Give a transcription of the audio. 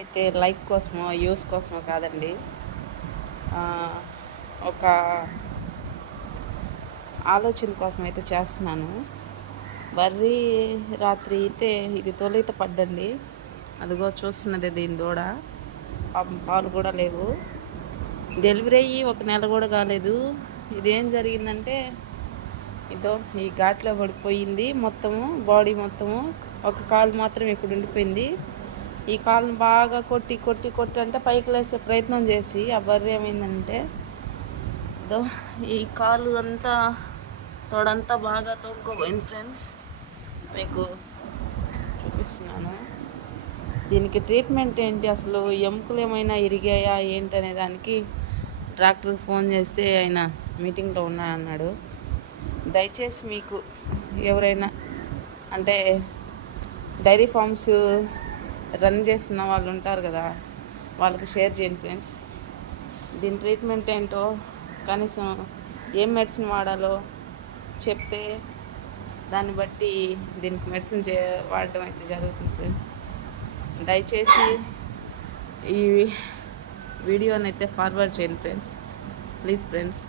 అయితే లైక్ కోసమో యూస్ కోసమో కాదండి. ఒక ఆలోచన కోసం అయితే చేస్తున్నాను. బర్రీ రాత్రి అయితే ఇది తొలిత పడ్డండి. అదిగో చూస్తున్నది దీని దూడ. పాపం పాలు కూడా లేవు. డెలివరీ అయ్యి 1 నెల కూడా కాలేదు. ఇదేం జరిగిందంటే ఇదో ఈ ఘాట్లో పడిపోయింది. మొత్తము బాడీ మొత్తము, ఒక కాలు మాత్రం ఇక్కడ ఉండిపోయింది. ఈ కాలుని బాగా కొట్టి కొట్టి కొట్టి అంటే పైకి లేసే ప్రయత్నం చేసి ఆ బర్రె ఏమైందంటే ఇదో ఈ కాలు అంతా తోడంతా బాగా తోముకోపోయింది ఫ్రెండ్స్. మీకు చూపిస్తున్నాను. దీనికి ట్రీట్మెంట్ ఏంటి, అసలు ఎముకలు ఏమైనా ఇరిగాయా ఏంటనే దానికి డాక్టర్కి ఫోన్ చేస్తే ఆయన మీటింగ్లో ఉన్నానన్నాడు. దయచేసి మీకు ఎవరైనా అంటే డైరీ ఫార్మ్స్ రన్ చేస్తున్న వాళ్ళు ఉంటారు కదా, వాళ్ళకి షేర్ చేయండి ఫ్రెండ్స్. దీని ట్రీట్మెంట్ ఏంటో, కనీసం ఏం మెడిసిన్ వాడాలో చెప్తే దాన్ని బట్టి దీనికి మెడిసిన్ వాడడం అయితే జరుగుతుంది ఫ్రెండ్స్. దయచేసి ఈ వీడియోని అయితే ఫార్వర్డ్ చేయండి ఫ్రెండ్స్, ప్లీజ్ ఫ్రెండ్స్.